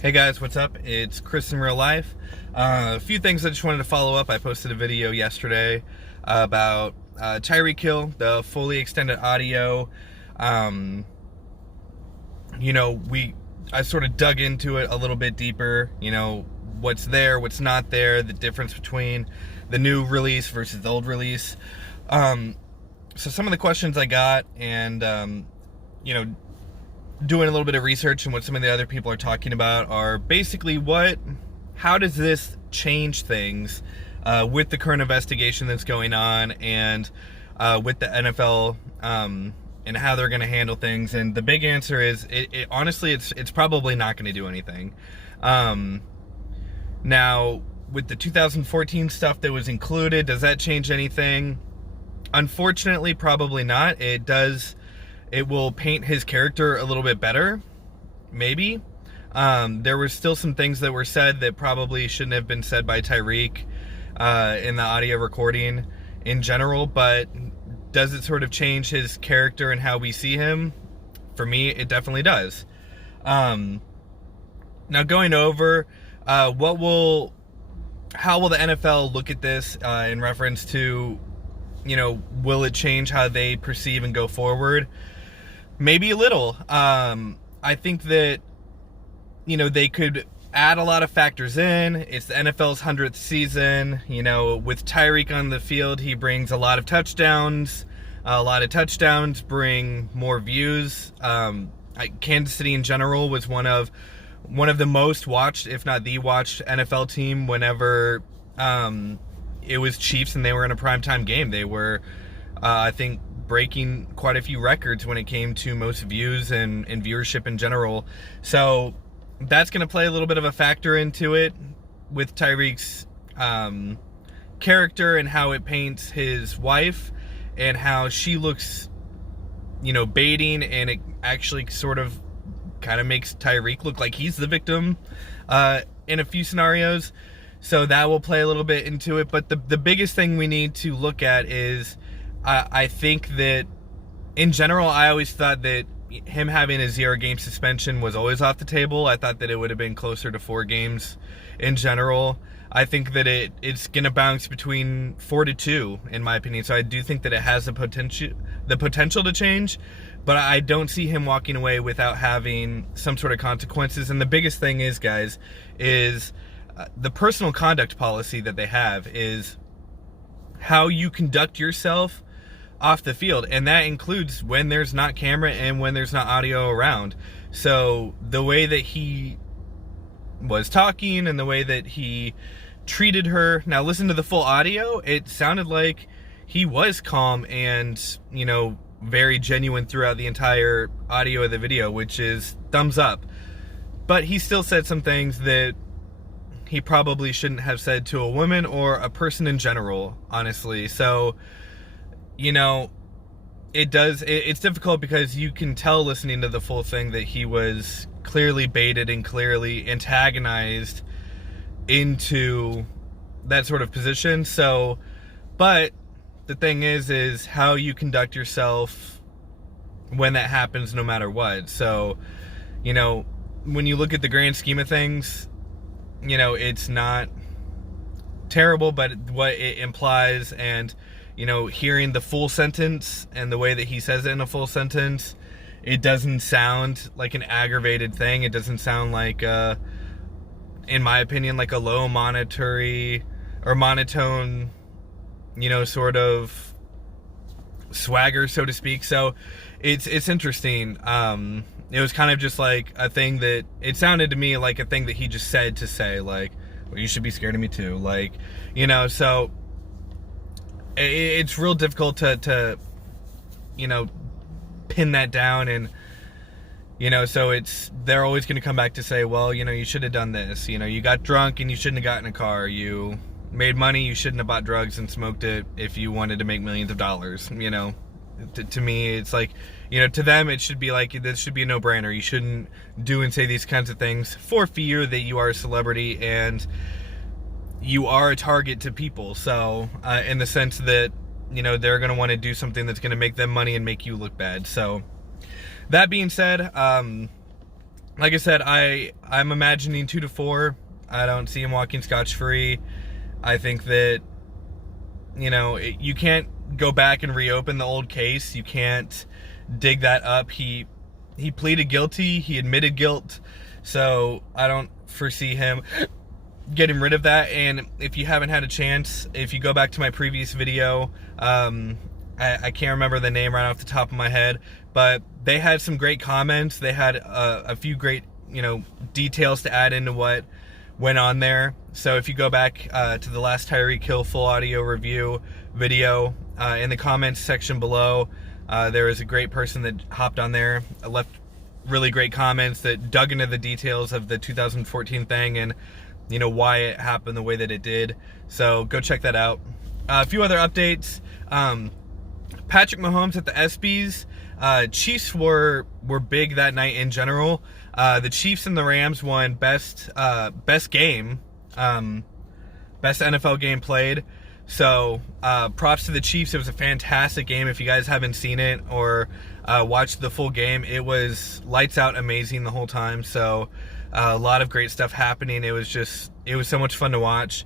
Hey guys, what's up? It's Chris in real life. A few things I just wanted to follow up. I posted a video yesterday about Tyreek Hill, the fully extended audio. Um, I sort of dug into it a little bit deeper. What's there, what's not there, the difference between the new release versus the old release. So some of the questions I got, and doing a little bit of research and what some of the other people are talking about are basically how does this change things with the current investigation that's going on, and with the NFL and how they're going to handle things. And the big answer is, honestly, it's probably not going to do anything. Now, with the 2014 stuff that was included, does that change anything? Unfortunately, probably not. It will paint his character a little bit better, maybe. There were still some things that were said that probably shouldn't have been said by Tyreek in the audio recording in general, but does it sort of change his character and how we see him? For me, it definitely does. Now, going over how will the NFL look at this in reference to, will it change how they perceive and go forward? Maybe a little. I think that, they could add a lot of factors in. It's the NFL's 100th season. With Tyreek on the field, he brings a lot of touchdowns. A lot of touchdowns bring more views. Kansas City in general was one of the most watched, if not the watched, NFL team whenever it was Chiefs and they were in a primetime game. They were, I think, breaking quite a few records when it came to most views and viewership in general. So that's going to play a little bit of a factor into it with Tyreek's character and how it paints his wife and how she looks, baiting, and it actually sort of kind of makes Tyreek look like he's the victim in a few scenarios. So that will play a little bit into it. But the biggest thing we need to look at is, I think that in general, I always thought that him having a 0-game suspension was always off the table. I thought that it would have been closer to 4 games in general. I think that it's going to bounce between 4 to 2, in my opinion. So I do think that it has the potential to change, but I don't see him walking away without having some sort of consequences. And the biggest thing is, guys, is the personal conduct policy that they have is how you conduct yourself off the field, and that includes when there's not camera and when there's not audio around. So the way that he was talking and the way that he treated her, now listen to the full audio, it sounded like he was calm and very genuine throughout the entire audio of the video, which is thumbs up. But he still said some things that he probably shouldn't have said to a woman or a person in general, honestly. So it's difficult because you can tell listening to the full thing that he was clearly baited and clearly antagonized into that sort of position. So, but the thing is how you conduct yourself when that happens, no matter what. So, when you look at the grand scheme of things, it's not terrible, but what it implies, and hearing the full sentence and the way that he says it in a full sentence, it doesn't sound like an aggravated thing. It doesn't sound like, in my opinion, like a low monetary or monotone, sort of swagger, so to speak. So it's interesting. It was kind of just like a thing that, it sounded to me like a thing that he just said to say, like, well, you should be scared of me too. Like, so it's real difficult to pin that down. And, so they're always going to come back to say, well, you should have done this. You got drunk and you shouldn't have gotten a car. You made money, you shouldn't have bought drugs and smoked it if you wanted to make millions of dollars. To me, it's like, to them, it should be like, this should be a no-brainer. You shouldn't do and say these kinds of things for fear that you are a celebrity and you are a target to people. So, in the sense that, they're going to want to do something that's going to make them money and make you look bad. So, that being said, like I said, I'm imagining 2 to 4. I don't see him walking scotch-free. I think that, you can't go back and reopen the old case. You can't dig that up. He pleaded guilty. He admitted guilt. So I don't foresee him getting rid of that. And if you haven't had a chance, if you go back to my previous video, I can't remember the name right off the top of my head, but they had some great comments. They had a few great, details to add into what went on there. So if you go back to the last Tyreek Hill full audio review video, in the comments section below, there was a great person that hopped on there, left really great comments that dug into the details of the 2014 thing and, why it happened the way that it did. So go check that out. A few other updates. Patrick Mahomes at the ESPYs. Chiefs were big that night in general. The Chiefs and the Rams won best game, best NFL game played. So props to the Chiefs. It was a fantastic game. If you guys haven't seen it or watched the full game, it was lights out amazing the whole time. So a lot of great stuff happening. It was so much fun to watch.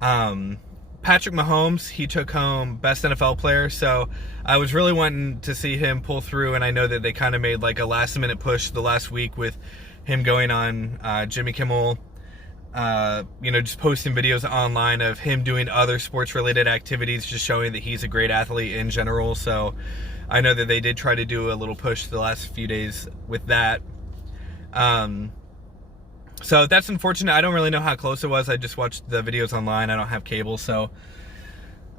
Patrick Mahomes, he took home best NFL player, so I was really wanting to see him pull through, and I know that they kind of made like a last minute push the last week with him going on Jimmy Kimmel, just posting videos online of him doing other sports related activities, just showing that he's a great athlete in general. So I know that they did try to do a little push the last few days with that. So that's unfortunate. I don't really know how close it was. I just watched the videos online. I don't have cable. So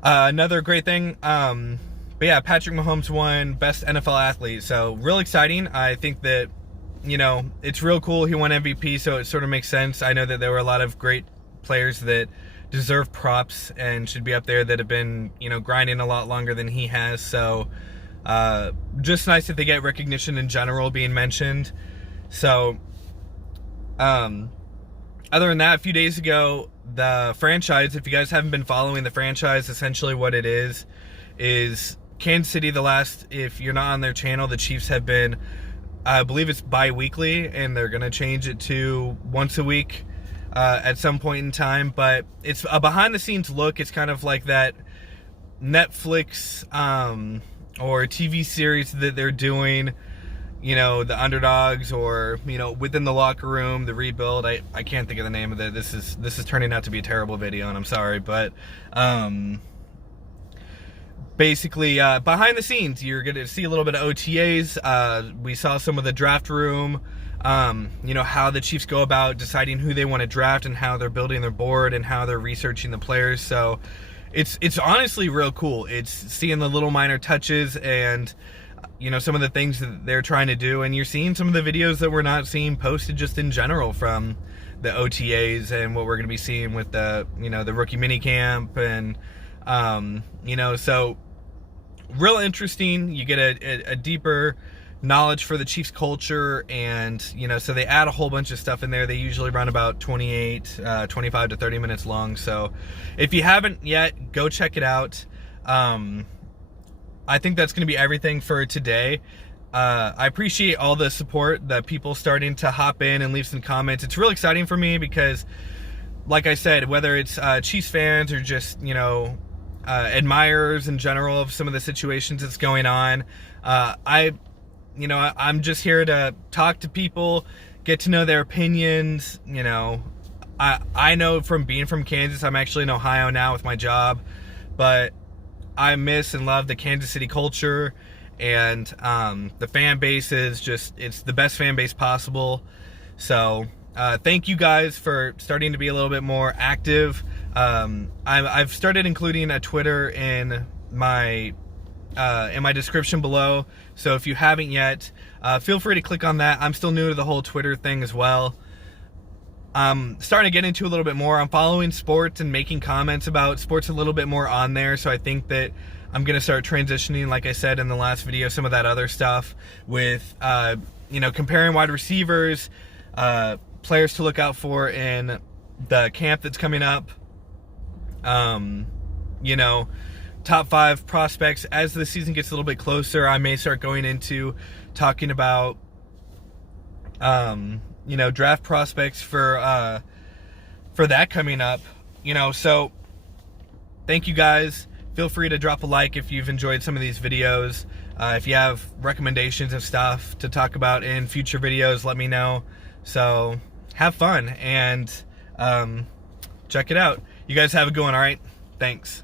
another great thing. But yeah, Patrick Mahomes won best NFL athlete. So real exciting. I think that, it's real cool. He won MVP, so it sort of makes sense. I know that there were a lot of great players that deserve props and should be up there that have been, grinding a lot longer than he has. So just nice that they get recognition in general being mentioned. So other than that, a few days ago, the franchise, if you guys haven't been following the franchise, essentially what it is Kansas City, if you're not on their channel, the Chiefs have been, I believe it's bi-weekly, and they're going to change it to once a week at some point in time, but it's a behind-the-scenes look. It's kind of like that Netflix or TV series that they're doing, the Underdogs, or, Within the Locker Room, the Rebuild. I can't think of the name of it. This is turning out to be a terrible video, and I'm sorry, but basically behind the scenes, you're going to see a little bit of OTAs. We saw some of the draft room, how the Chiefs go about deciding who they want to draft and how they're building their board and how they're researching the players. So it's honestly real cool. It's seeing the little minor touches and some of the things that they're trying to do, and you're seeing some of the videos that we're not seeing posted just in general from the OTAs and what we're going to be seeing with the the rookie mini camp, and so real interesting. You get a deeper knowledge for the Chiefs culture, and so they add a whole bunch of stuff in there. They usually run about 25 to 30 minutes long, so if you haven't yet, go check it out. I think that's going to be everything for today. I appreciate all the support, the people starting to hop in and leave some comments. It's real exciting for me because, like I said, whether it's Chiefs fans or just, admirers in general of some of the situations that's going on, I'm just here to talk to people, get to know their opinions. I know from being from Kansas, I'm actually in Ohio now with my job, but I miss and love the Kansas City culture, and the fan base is it's the best fan base possible. So thank you guys for starting to be a little bit more active. I've started including a Twitter in my description below, so if you haven't yet, feel free to click on that. I'm still new to the whole Twitter thing as well. I'm starting to get into a little bit more. I'm following sports and making comments about sports a little bit more on there, so I think that I'm going to start transitioning, like I said in the last video, some of that other stuff with, comparing wide receivers, players to look out for in the camp that's coming up, top 5 prospects. As the season gets a little bit closer, I may start going into talking about you know, draft prospects for that coming up. You know, so thank you guys. Feel free to drop a like if you've enjoyed some of these videos. If you have recommendations of stuff to talk about in future videos, let me know. So have fun and check it out. You guys have a good one, all right? Thanks.